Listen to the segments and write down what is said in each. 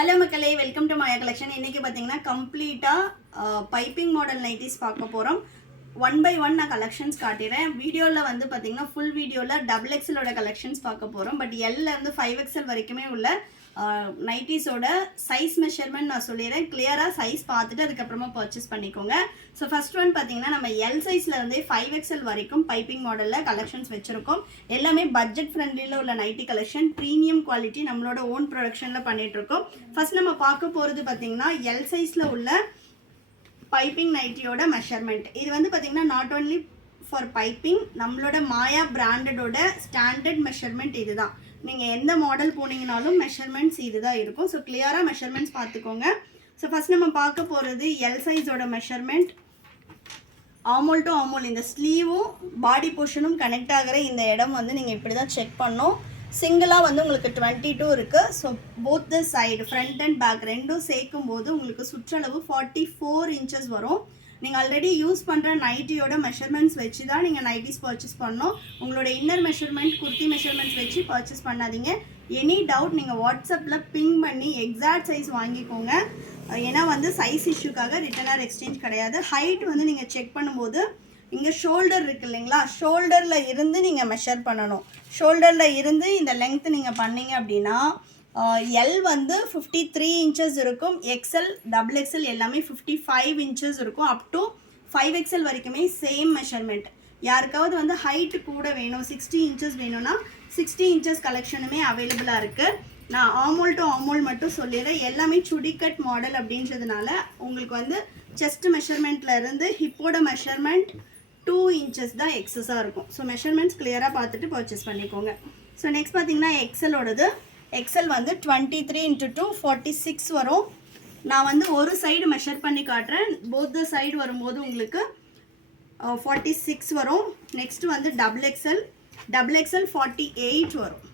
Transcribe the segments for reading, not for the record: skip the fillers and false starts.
Hello மக்களே, welcome to Maya collection. இன்றைக்கி பார்த்தீங்கன்னா கம்ப்ளீட்டாக பைப்பிங் மாடல் நைட்டிஸ் பார்க்க போகிறோம். ஒன் பை ஒன் நான் கலெக்ஷன்ஸ் காட்டிடுறேன். வீடியோவில் வந்து பார்த்தீங்கன்னா ஃபுல் வீடியோவில் டபுள் எக்ஸலோட கலெக்ஷன்ஸ் பார்க்க போகிறோம். பட் எல்லேருந்து 5XL வரைக்குமே உள்ள நைட்டிஸோட சைஸ் மெஷர்மெண்ட் நான் சொல்லிடுறேன். கிளியராக சைஸ் பார்த்துட்டு அதுக்கப்புறமா பர்ச்சேஸ் பண்ணிக்கோங்க. ஸோ ஃபர்ஸ்ட் ஒன் பார்த்தீங்கன்னா நம்ம எல் சைஸில் இருந்தே 5XL வரைக்கும் பைப்பிங் மாடலில் கலெக்ஷன்ஸ் வச்சுருக்கோம். எல்லாமே பட்ஜெட் ஃப்ரெண்ட்லியில் உள்ள நைட்டி கலெக்ஷன், ப்ரீமியம் குவாலிட்டி, நம்மளோட ஓன் ப்ரொடக்ஷனில் பண்ணிகிட்ருக்கோம். ஃபர்ஸ்ட் நம்ம பார்க்க போகிறது பார்த்தீங்கன்னா எல் சைஸில் உள்ள பைப்பிங் நைட்டியோட மெஷர்மெண்ட். இது வந்து பார்த்தீங்கன்னா நாட் ஓன்லி ஃபார் பைப்பிங், நம்மளோட மாயா பிராண்டடோட ஸ்டாண்டர்ட் மெஷர்மெண்ட் இது தான். நீங்கள் எந்த மாடல் போனீங்கனாலும் மெஷர்மெண்ட்ஸ் இது தான் இருக்கும். ஸோ கிளியராக மெஷர்மெண்ட்ஸ் பார்த்துக்கோங்க. ஸோ ஃபஸ்ட் நம்ம பார்க்க போகிறது எல் சைஸோட மெஷர்மெண்ட். ஆமோல் டு ஆமோல் இந்த ஸ்லீவும் பாடி போர்ஷனும் கனெக்ட் ஆகிற இந்த இடம் வந்து நீங்கள் இப்படி தான் செக் பண்ணணும். சிங்கிளாக வந்து உங்களுக்கு 22 இருக்குது. So both the side front and back ரெண்டும் சேர்க்கும் போது உங்களுக்கு சுற்றளவு 44 inches வரும். நீங்கள் ஆல்ரெடி யூஸ் பண்ணுற நைட்டியோட மெஷர்மெண்ட்ஸ் வச்சு தான் நீங்கள் நைட்டிஸ் பர்ச்சேஸ் பண்ணணும். உங்களோட இன்னர் மெஷர்மெண்ட், குர்த்தி மெஷர்மெண்ட்ஸ் வச்சு பர்ச்சேஸ் பண்ணாதீங்க. எனி டவுட் நீங்கள் வாட்ஸ்அப்பில் பிங் பண்ணி எக்ஸாக்ட் சைஸ் வாங்கிக்கோங்க. ஏன்னா வந்து சைஸ் இஷ்யூக்காக ரிட்டன் ஆர் எக்ஸ்சேஞ்ச் கிடையாது. ஹைட் வந்து நீங்கள் செக் பண்ணும்போது இங்கே ஷோல்டர் இருக்குது இல்லைங்களா, ஷோல்டரில் இருந்து நீங்கள் மெஷர் பண்ணணும். ஷோல்டரில் இருந்து இந்த லெங்க்த்து நீங்கள் பண்ணீங்க அப்படின்னா எல் வந்து 53 inches இருக்கும். எக்ஸ்எல், டபுள் எக்ஸ்எல் எல்லாமே 55 inches இருக்கும். அப் டு 5XL வரைக்குமே சேம் மெஷர்மெண்ட். யாருக்காவது வந்து ஹைட்டு கூட வேணும், 60 inches வேணும்னா 60 inches கலெக்ஷனுமே அவைலபிளாக இருக்குது. நான் ஆமோல் டு ஆமோல் மட்டும் சொல்லிடுறேன். எல்லாமே சுடிக்கட் மாடல் அப்படின்றதுனால உங்களுக்கு வந்து செஸ்ட் மெஷர்மெண்ட்டில் இருந்து ஹிப்போட மெஷர்மெண்ட் 2 inches தான் எக்ஸஸாக இருக்கும். ஸோ மெஷர்மெண்ட்ஸ் கிளியராக பார்த்துட்டு பர்ச்சேஸ் பண்ணிக்கோங்க. ஸோ நெக்ஸ்ட் பார்த்தீங்கன்னா எக்ஸலோடது. எக்ஸல் வந்து 23 into 2 46 வரும். நான் வந்து ஒரு சைடு மெஷர் பண்ணி காட்டுறேன். போத் த சைடு வரும்போது உங்களுக்கு 46 வரும். நெக்ஸ்ட் வந்து டபுள் எக்ஸ்எல். டபுள் எக்ஸ்எல் 48 வரும்.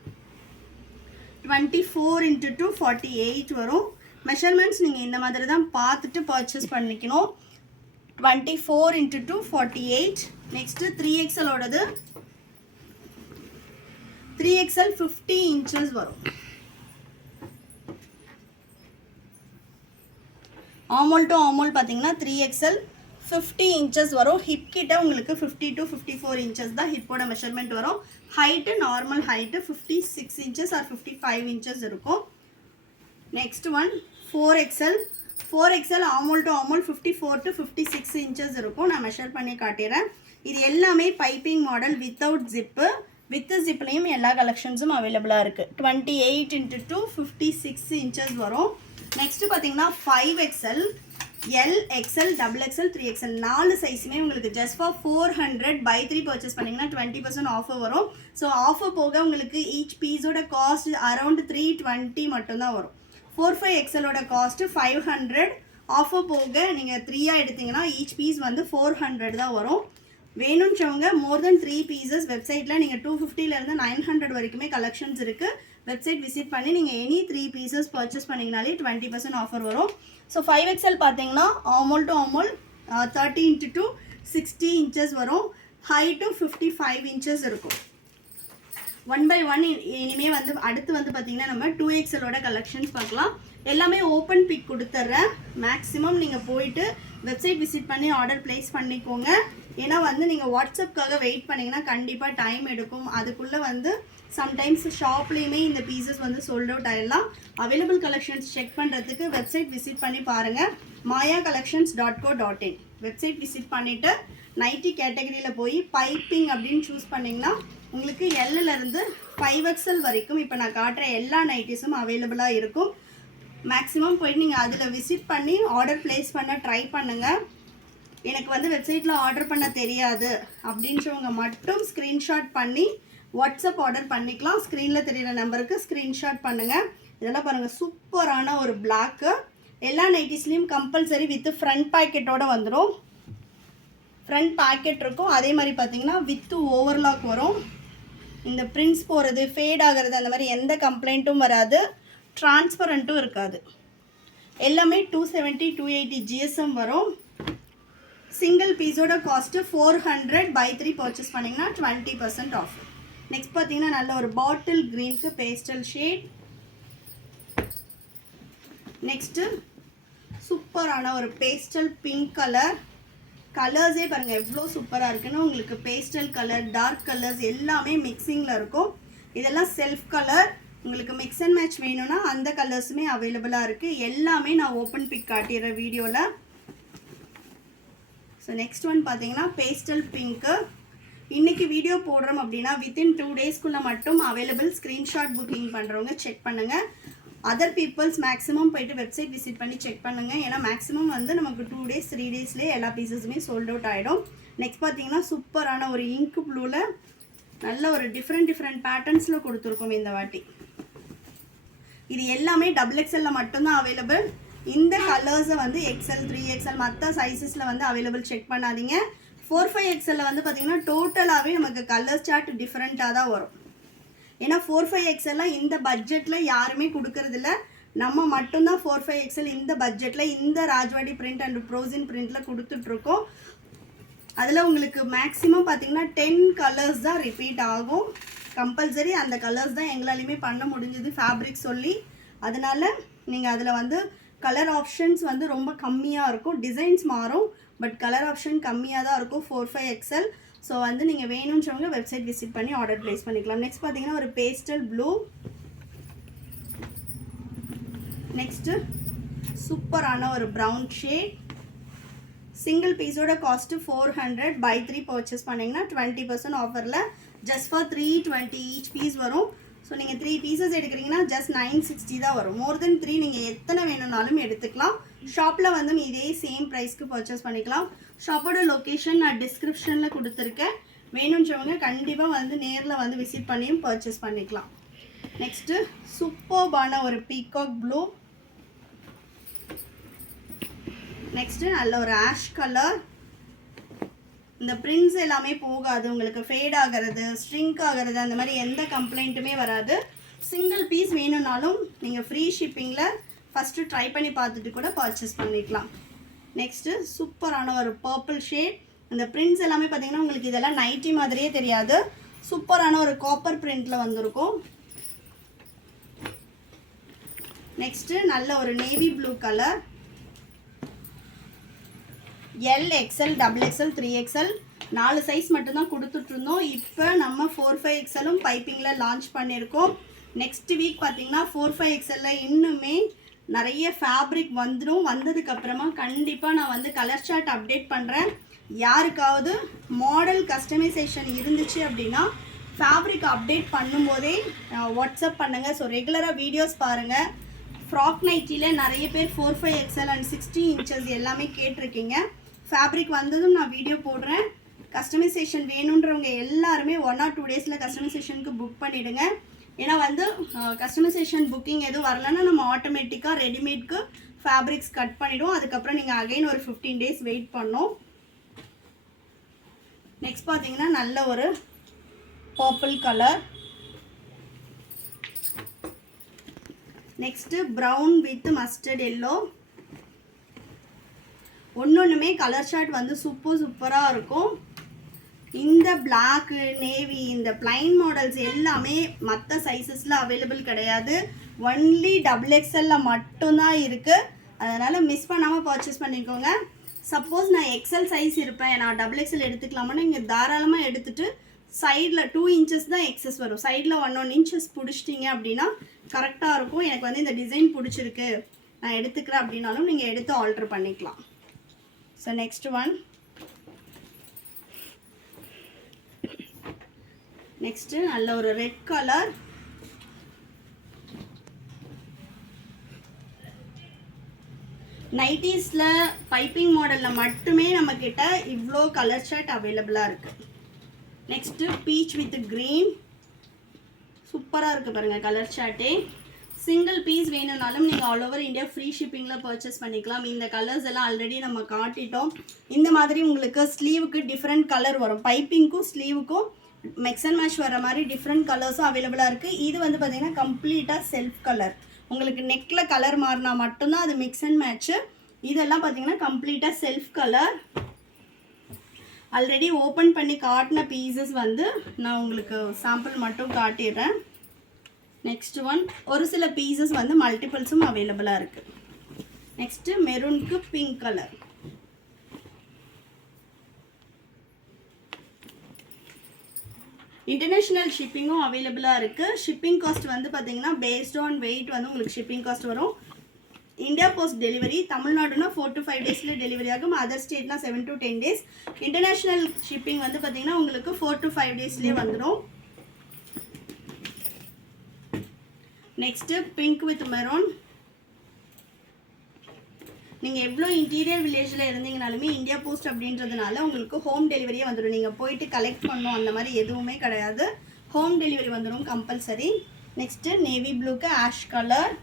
24 into 2 48 வரும். மெஷர்மெண்ட்ஸ் நீங்கள் இந்த மாதிரி தான் பார்த்துட்டு பர்ச்சேஸ் பண்ணிக்கணும். 24 into 2 48. நெக்ஸ்ட்டு 3XLோடது. 3XL 50 inches வரும். ஆமோல் டு ஆமோல் பார்த்தீங்கன்னா 3XL 50 inches வரும். ஹிப் கிட்ட உங்களுக்கு 50 to 54 inches தான் ஹிப்போட மெஷர்மெண்ட் வரும். Height normal height 56 inches or 55 inches இருக்கும். Next one 4XL. 4XL ஆமோல் டு ஆமோல் 54 to 56 inches இருக்கும். நான் மெஷர் பண்ணி காட்டிடுறேன். இது எல்லாமே piping model without zip. With ஜிப்லேயும் எல்லா கலெக்ஷன்ஸும் அவைலபிளாக இருக்குது. 28 into 2 56 inches வரும். நெக்ஸ்ட்டு பார்த்தீங்கன்னா 5XL, L, XL, double XL, 3XL 4 சைஸுமே உங்களுக்கு ஜஸ்ட் ஃபார் 400 by 3 பர்ச்சேஸ் பண்ணிங்கன்னா 20% ஆஃபர் வரும். ஸோ ஆஃபர் போக உங்களுக்கு ஈச் பீஸோட காஸ்ட் அரௌண்ட் 320 மட்டும்தான் வரும். 45XLோட காஸ்ட்டு 500. ஆஃபர் போக நீங்கள் 3 எடுத்தீங்கன்னா ஈச் பீஸ் வந்து 400 தான் வரும். வேணுன்றவங்க மோர் தென் 3 pieces வெப்சைட்டில் நீங்கள் 250லேருந்து 900 வரைக்குமே கலெக்ஷன்ஸ் இருக்குது. வெப்சைட் விசிட் பண்ணி நீங்கள் எனி 3 pieces பர்ச்சேஸ் பண்ணிங்கனாலே 20% ஆஃபர் வரும். ஸோ 5XL பார்த்தீங்கன்னா ஆமோல் டு ஆமோல் 30 into 2 60 inches வரும். ஹைட்டு 55 inches இருக்கும். ஒன் பை ஒன் இனிமேல் வந்து அடுத்து வந்து பார்த்தீங்கன்னா நம்ம 2XLோட கலெக்ஷன்ஸ் பார்க்கலாம். எல்லாமே ஓப்பன் பிக் கொடுத்துட்றேன். மேக்ஸிமம் நீங்கள் போயிட்டு வெப்சைட் விசிட் பண்ணி ஆர்டர் ப்ளேஸ் பண்ணிக்கோங்க. ஏன்னா வந்து நீங்கள் வாட்ஸ்அப்காக வெயிட் பண்ணிங்கன்னா கண்டிப்பாக டைம் எடுக்கும். அதுக்குள்ளே வந்து சம்டைம்ஸ் ஷாப்லேயுமே இந்த பீசஸ் வந்து சோல்ட் அவுட் ஆகிடலாம். அவைலபிள் கலெக்ஷன்ஸ் செக் பண்ணுறதுக்கு வெப்சைட் விசிட் பண்ணி பாருங்கள். mayacollections.co.in வெப்சைட் விசிட் பண்ணிவிட்டு நைட்டி கேட்டகரியில் போய் பைப்பிங் அப்படின்னு சூஸ் பண்ணிங்கன்னா உங்களுக்கு எல்லிருந்து 5XL வரைக்கும் இப்போ நான் காட்டுற எல்லா நைட்டிஸும் அவைலபிளாக இருக்கும். மேக்ஸிமம் போயிட்டு நீங்கள் அதில் விசிட் பண்ணி ஆர்டர் ப்ளேஸ் பண்ண ட்ரை பண்ணுங்கள். எனக்கு வந்து வெப்சைட்டில் ஆர்டர் பண்ண தெரியாது அப்படின்றவங்க மட்டும் ஸ்க்ரீன்ஷாட் பண்ணி வாட்ஸ்அப் ஆர்டர் பண்ணிக்கலாம். ஸ்க்ரீனில் தெரிகிற நம்பருக்கு ஸ்க்ரீன்ஷாட் பண்ணுங்கள். இதெல்லாம் பாருங்கள், சூப்பரான ஒரு பிளாக்கு. எல்லா நைட்டிஸ்லேயும் கம்பல்சரி வித்து ஃப்ரண்ட் பேக்கெட்டோடு வந்துடும். ஃப்ரண்ட் பேக்கெட் இருக்கும். அதே மாதிரி பார்த்தீங்கன்னா வித்து ஓவர்லாக் வரும். இந்த பிரிண்ட்ஸ் போகிறது, ஃபேட் ஆகிறது, அந்த மாதிரி எந்த கம்ப்ளைண்ட்டும் வராது. டிரான்ஸ்பரண்ட்டும் இருக்காது. எல்லாமே 270 280 GSM வரும். சிங்கிள் பீஸோட காஸ்ட்டு 400 by 3 பர்ச்சேஸ் பண்ணிங்கன்னா 20% ஆஃப். நெக்ஸ்ட் பார்த்தீங்கன்னா நல்ல ஒரு பாட்டில் க்ரீனுக்கு பேஸ்டல் ஷேட். நெக்ஸ்ட்டு சூப்பரான ஒரு பேஸ்டல் பிங்க் கலர். கலர்ஸே பாருங்கள் எவ்வளோ சூப்பராக இருக்குன்னு. உங்களுக்கு பேஸ்டல் கலர், டார்க் கலர்ஸ் எல்லாமே மிக்சிங்கில் இருக்கும். இதெல்லாம் செல்ஃப் கலர். உங்களுக்கு மிக்ஸ் அண்ட் மேட்ச் வேணும்னா அந்த கலர்ஸுமே அவைலபிளாக இருக்குது. எல்லாமே நான் ஓப்பன் பிக் காட்டிடுறேன் வீடியோவில். ஸோ நெக்ஸ்ட் ஒன் பார்த்தீங்கன்னா பேஸ்டல் பிங்க்கு. இன்றைக்கி வீடியோ போடுறோம் அப்படின்னா வித்தின் 2 டேஸ்க்குள்ளே மட்டும் அவைலபிள். ஸ்க்ரீன்ஷாட் புக்கிங் பண்ணுறவங்க செக் பண்ணுங்கள். அதர் பீப்புள்ஸ் மேக்ஸிமம் போய்ட்டு வெப்சைட் விசிட் பண்ணி செக் பண்ணுங்கள். ஏன்னா மேக்ஸிமம் வந்து நமக்கு 2 டேஸ் 3 டேஸ்லேயே எல்லா பீசஸுமே சோல்ட் அவுட் ஆகிடும். நெக்ஸ்ட் பார்த்தீங்கன்னா சூப்பரான ஒரு இங்க் ப்ளூவில் நல்ல ஒரு டிஃப்ரெண்ட் பேட்டர்ன்ஸில் கொடுத்துருக்கோம் இந்த வாட்டி. இது எல்லாமே XXL மட்டும்தான் அவைலபிள். இந்த கலர்ஸை வந்து XL 3XL மற்ற சைஸஸில் வந்து அவைலபிள் செக் பண்ணாதீங்க. 4-5XL வந்து பார்த்தீங்கன்னா டோட்டலாகவே நமக்கு கலர் சார்ட் டிஃப்ரெண்ட்டாக தான் வரும். ஏன்னா 4-5XL இந்த பட்ஜெட்டில் யாருமே கொடுக்கறதில்ல. நம்ம மட்டும்தான் 4-5XL இந்த பட்ஜெட்டில் இந்த ராஜ்வாடி பிரிண்ட் அண்ட் ப்ரோசின் பிரிண்டில் கொடுத்துட்ருக்கோம். அதில் உங்களுக்கு மேக்ஸிமம் பார்த்தீங்கன்னா 10 கலர்ஸ் தான் ரிப்பீட் ஆகும். கம்பல்சரி அந்த கலர்ஸ் தான் எங்களாலையுமே பண்ண முடிஞ்சது ஃபேப்ரிக் சொல்லி. அதனால் நீங்கள் அதில் வந்து கலர் ஆப்ஷன்ஸ் வந்து ரொம்ப கம்மியாக இருக்கும். டிசைன்ஸ் மாறும், பட் கலர் ஆப்ஷன் கம்மியாக தான் இருக்கும் 4-5XL. ஸோ வந்து நீங்கள் வேணும்ன்றவங்க வெப்சைட் விசிட் பண்ணி ஆர்டர் ப்ளேஸ் பண்ணிக்கலாம். நெக்ஸ்ட் பார்த்தீங்கன்னா ஒரு பேஸ்டல் ப்ளூ. நெக்ஸ்ட்டு சூப்பரான ஒரு ப்ரௌன் ஷேட். சிங்கிள் பீஸோட காஸ்ட்டு 400. பை 3 பர்ச்சேஸ் பண்ணிங்கன்னா 20% ஆஃபரில் ஜஸ்ட் ஃபார் 320 ஈச் பீஸ் வரும். ஸோ நீங்கள் 3 பீசஸ் எடுக்கிறீங்கன்னா ஜஸ்ட் 960 தான் வரும். மோர் தென் 3 நீங்கள் எத்தனை வேணும்னாலும் எடுத்துக்கலாம். ஷாப்பில் வந்து இதே சேம் ப்ரைஸ்க்கு பர்ச்சேஸ் பண்ணிக்கலாம். ஷாப்போட லொக்கேஷன் நான் டிஸ்கிரிப்ஷனில் கொடுத்துருக்கேன். வேணுன்றவங்க கண்டிப்பாக வந்து நேரில் வந்து விசிட் பண்ணியும் பர்ச்சேஸ் பண்ணிக்கலாம். நெக்ஸ்ட்டு சூப்பர்பான ஒரு பீகாக் ப்ளூ. நெக்ஸ்ட்டு நல்ல ஒரு ஆஷ் கலர். இந்த பிரிண்ட்ஸ் எல்லாமே போகாது, உங்களுக்கு ஃபேட் ஆகிறது, ஸ்ட்ரிங்க் ஆகிறது, அந்த மாதிரி எந்த கம்ப்ளைண்ட்டுமே வராது. சிங்கிள் பீஸ் வேணும்னாலும் நீங்கள் ஃப்ரீ ஷிப்பிங்கில் ஃபஸ்ட்டு ட்ரை பண்ணி பார்த்துட்டு கூட பர்ச்சேஸ் பண்ணிக்கலாம். நெக்ஸ்ட்டு சூப்பரான ஒரு பர்பிள் ஷேட். இந்த பிரிண்ட்ஸ் எல்லாமே பார்த்தீங்கன்னா உங்களுக்கு இதெல்லாம் நைட்டி மாதிரியே தெரியாது. சூப்பரான ஒரு காப்பர் பிரிண்டில் வந்திருக்கும். நெக்ஸ்ட்டு நல்ல ஒரு navy blue colour. L, XL, XXL, 3XL 4 size மட்டும்தான் கொடுத்துட்ருந்தோம். இப்போ நம்ம 4-5XLும் பைப்பிங்கில் லான்ச் பண்ணியிருக்கோம். நெக்ஸ்ட் வீக் பார்த்தீங்கன்னா 4-5XLல இன்னுமே நிறைய ஃபேப்ரிக் வந்துடும். வந்ததுக்கப்புறமா கண்டிப்பாக நான் வந்து கலர் சார்ட் அப்டேட் பண்ணுறேன். யாருக்காவது மாடல் கஸ்டமைசேஷன் இருந்துச்சு அப்படின்னா ஃபேப்ரிக் அப்டேட் பண்ணும்போதே வாட்ஸ்அப் பண்ணுங்கள். ஸோ ரெகுலராக வீடியோஸ் பாருங்கள். ஃப்ராக் நைட்டியில் நிறைய பேர் 4-5XL அண்ட் 60 இன்ச்சஸ் எல்லாமே கேட்டிருக்கீங்க. ஃபேப்ரிக் வந்ததும் நான் வீடியோ போடுறேன். கஸ்டமைசேஷன் வேணுன்றவங்க எல்லாருமே 1 or 2 டேஸில் கஸ்டமைசேஷனுக்கு புக் பண்ணிவிடுங்க. ஏன்னா வந்து கஸ்டமைசேஷன் புக்கிங் எதுவும் வரலன்னா நம்ம ஆட்டோமேட்டிக்காக ரெடிமேட்க்கு ஃபேப்ரிக்ஸ் கட் பண்ணிவிடுவோம். அதுக்கப்புறம் நீங்கள் அகைன் ஒரு 15 டேஸ் வெயிட் பண்ணோம். நெக்ஸ்ட் பார்த்தீங்கன்னா நல்ல ஒரு purple colour. Next brown with mustard yellow. ஒன்றுமே கலர் சார்ட் வந்து சூப்பராக இருக்கும். இந்த பிளாக்கு, நேவி, இந்த பிளைன் மாடல்ஸ் எல்லாமே மற்ற சைஸஸில் அவைலபிள் கிடையாது. ஒன்லி XXLல மட்டும்தான் இருக்குது. அதனால் மிஸ் பண்ணாமல் பர்ச்சேஸ் பண்ணிக்கோங்க. சப்போஸ் நான் எக்ஸல் சைஸ் இருப்பேன், நான் XXL எடுத்துக்கலாமான்னு நீங்கள் தாராளமாக எடுத்துகிட்டு சைடில் 2 இன்ச்சஸ் தான் எக்ஸஸ் வரும். சைடில் 1 இன்ச்சஸ் பிடிச்சிட்டிங்க அப்படின்னா கரெக்டாக இருக்கும். எனக்கு வந்து இந்த டிசைன் பிடிச்சிருக்கு, நான் எடுத்துக்கிறேன் அப்படின்னாலும் நீங்கள் எடுத்து ஆல்ட்ரு பண்ணிக்கலாம். So next one. நெக்ஸ்ட்டு நல்ல ஒரு ரெட் கலர். நைட்டிஸில் பைப்பிங் மாடலில் மட்டுமே நம்மக்கிட்ட இவ்வளோ கலர் சார்ட் அவைலபிளாக இருக்குது. Next peach with green. சூப்பராக இருக்குது பாருங்கள் கலர் சார்ட்டே. சிங்கிள் பீஸ் வேணும்னாலும் நீங்கள் ஆல் ஓவர் இந்தியா ஃப்ரீ ஷிப்பிங்கில் பர்ச்சேஸ் பண்ணிக்கலாம். இந்த கலர்ஸ் எல்லாம் ஆல்ரெடி நம்ம காட்டிட்டோம். இந்த மாதிரி உங்களுக்கு ஸ்லீவுக்கு டிஃப்ரெண்ட் கலர் வரும். பைப்பிங்க்கும் ஸ்லீவுக்கும் மிக்ஸ் அண்ட் மேட்ச் வர மாதிரி டிஃப்ரெண்ட் கலர்ஸும் அவைலபிளாக இருக்குது. இது வந்து பார்த்திங்கன்னா கம்ப்ளீட்டாக செல்ஃப் கலர். உங்களுக்கு நெக்கில் கலர் மாறினா மட்டும்தான் அது மிக்ஸ் அண்ட் மேட்ச்சு. இதெல்லாம் பார்த்திங்கன்னா கம்ப்ளீட்டாக செல்ஃப் கலர். ஆல்ரெடி ஓப்பன் பண்ணி காட்டின பீசஸ் வந்து நான் உங்களுக்கு சாம்பிள் மட்டும் காட்டிடுறேன். Next one. ஒரு சில பீசஸ் வந்து மல்டிபிள்ஸும் அவைலபிளாக இருக்குது. நெக்ஸ்ட்டு மெரூனுக்கு பிங்க் கலர். இன்டர்நேஷ்னல் ஷிப்பிங்கும் அவைலபிளாக இருக்குது. ஷிப்பிங் காஸ்ட் வந்து பார்த்தீங்கன்னா பேஸ்ட் ஆன் வெயிட் வந்து உங்களுக்கு ஷிப்பிங் காஸ்ட் வரும். இந்தியா போஸ்ட் டெலிவரி, தமிழ்நாடுனா 4 to 5 டேஸில் டெலிவரி ஆகும். அதர் ஸ்டேட்னா 7 to 10 days. இன்டர்நேஷ்னல் ஷிப்பிங் வந்து பார்த்தீங்கன்னா உங்களுக்கு 4 to 5 டேஸ்லேயே வந்துடும். Next pink with maroon. நீங்கள் எவ்வளோ இன்டீரியர் வில்லேஜில் இருந்தீங்கனாலுமே இந்தியா போஸ்ட் அப்படின்றதுனால உங்களுக்கு ஹோம் டெலிவரியே வந்துடும். நீங்கள் போயிட்டு கலெக்ட் பண்ணணும் அந்த மாதிரி எதுவுமே கிடையாது. ஹோம் டெலிவரி வந்துடும் கம்பல்சரி. நெக்ஸ்ட்டு நேவி ப்ளூக்கு ஆஷ் கலர்.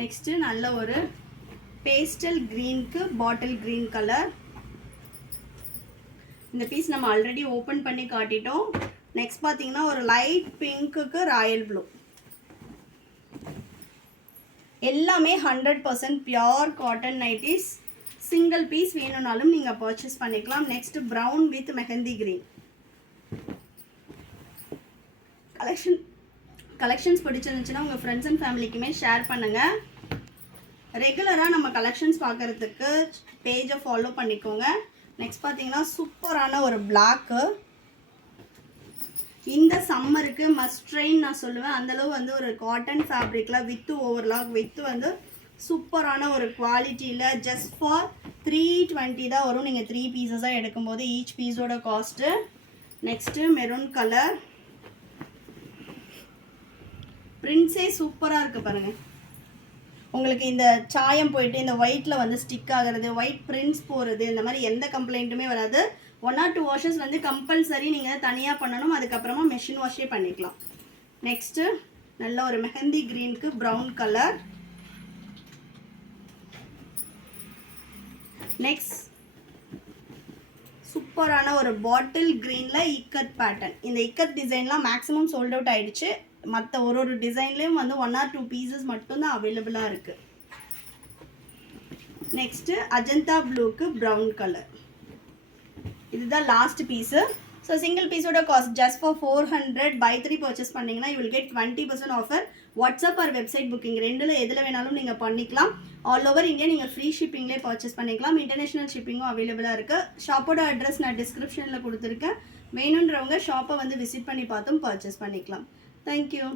நெக்ஸ்ட்டு நல்ல ஒரு பேஸ்டல் க்ரீனுக்கு பாட்டில் க்ரீன் கலர். இந்த பீஸ் நம்ம ஆல்ரெடி ஓப்பன் பண்ணி காட்டிட்டோம். நெக்ஸ்ட் பார்த்தீங்கன்னா ஒரு லைட் பிங்க்குக்கு ராயல் ப்ளூ. எல்லாமே 100% pure cotton nighties. Single piece வேணும்னாலும் நீங்கள் பர்ச்சேஸ் பண்ணிக்கலாம். Next brown with mehndi green. Collections பிடிச்சிருந்துச்சுன்னா உங்கள் ஃப்ரெண்ட்ஸ் அண்ட் ஃபேமிலிக்குமே ஷேர் பண்ணுங்கள். ரெகுலராக நம்ம கலெக்ஷன்ஸ் பார்க்குறதுக்கு பேஜை ஃபாலோ பண்ணிக்கோங்க. நெக்ஸ்ட் பார்த்தீங்கன்னா சூப்பரான ஒரு பிளாக்கு. இந்த சம்மருக்கு மஸ்ட் ட்ரைன் நான் சொல்லுவேன். அந்தளவு வந்து ஒரு காட்டன் ஃபேப்ரிக்கில் வித்து ஓவர்லாக் வித்து வந்து சூப்பரான ஒரு குவாலிட்டியில் ஜஸ்ட் ஃபார் 320 தான் வரும். நீங்கள் 3 பீசஸாக எடுக்கும்போது ஈச் பீஸோட காஸ்ட்டு. Next maroon colour. பிரிண்ட்ஸே சூப்பராக இருக்குது பாருங்கள். உங்களுக்கு இந்த சாயம் போயிட்டு இந்த ஒயிட்டில் வந்து ஸ்டிக் ஆகிறது, ஒயிட் பிரிண்ட்ஸ் போகிறது, இந்த மாதிரி எந்த கம்ப்ளைண்ட்டுமே வராது. 1 or 2 வாஷஸ் வந்து கம்பல்சரி நீங்கள் தனியாக பண்ணணும். அதுக்கப்புறமா மெஷின் வாஷே பண்ணிக்கலாம். நெக்ஸ்ட்டு நல்ல ஒரு மெஹந்தி க்ரீனுக்கு ப்ரௌன் கலர். நெக்ஸ்ட் சூப்பரான ஒரு பாட்டில் க்ரீனில் இக்கட் பேட்டர்ன். இந்த இக்கட் டிசைன்லாம் மேக்ஸிமம் சோல்ட் அவுட் ஆகிடுச்சு. மற்ற ஒரு டிசைன்லேயும் வந்து 1 or 2 பீசஸ் மட்டும்தான் அவைலபிளாக இருக்குது. நெக்ஸ்ட்டு அஜந்தா ப்ளூக்கு ப்ரௌன் கலர். இதுதான் லாஸ்ட் பீஸு. ஸோ சிங்கிள் பீஸோட cost just for 400. By 3 purchase பண்ணிங்கன்னா யூ வில் கெட் 20% ஆஃபர். வாட்ஸ்அப் ஆர் வெப்சைட் புக்கிங் ரெண்டில் எதில் வேணாலும் நீங்கள் பண்ணிக்கலாம். ஆல் ஓவர் இந்தியா நீங்கள் ஃப்ரீ ஷிப்பிங்லேயே பர்ச்சேஸ் பண்ணிக்கலாம். இன்டர்நேஷ்னல் ஷிப்பிங்கும் அவைலபிளாக இருக்குது. ஷாப்போட அட்ரஸ் நான் டிஸ்கிரிப்ஷனில் கொடுத்துருக்கேன். வேணுன்றவங்க ஷாப்பை வந்து விசிட் பண்ணி பார்த்தும் பர்ச்சேஸ் பண்ணிக்கலாம். தேங்க்யூ.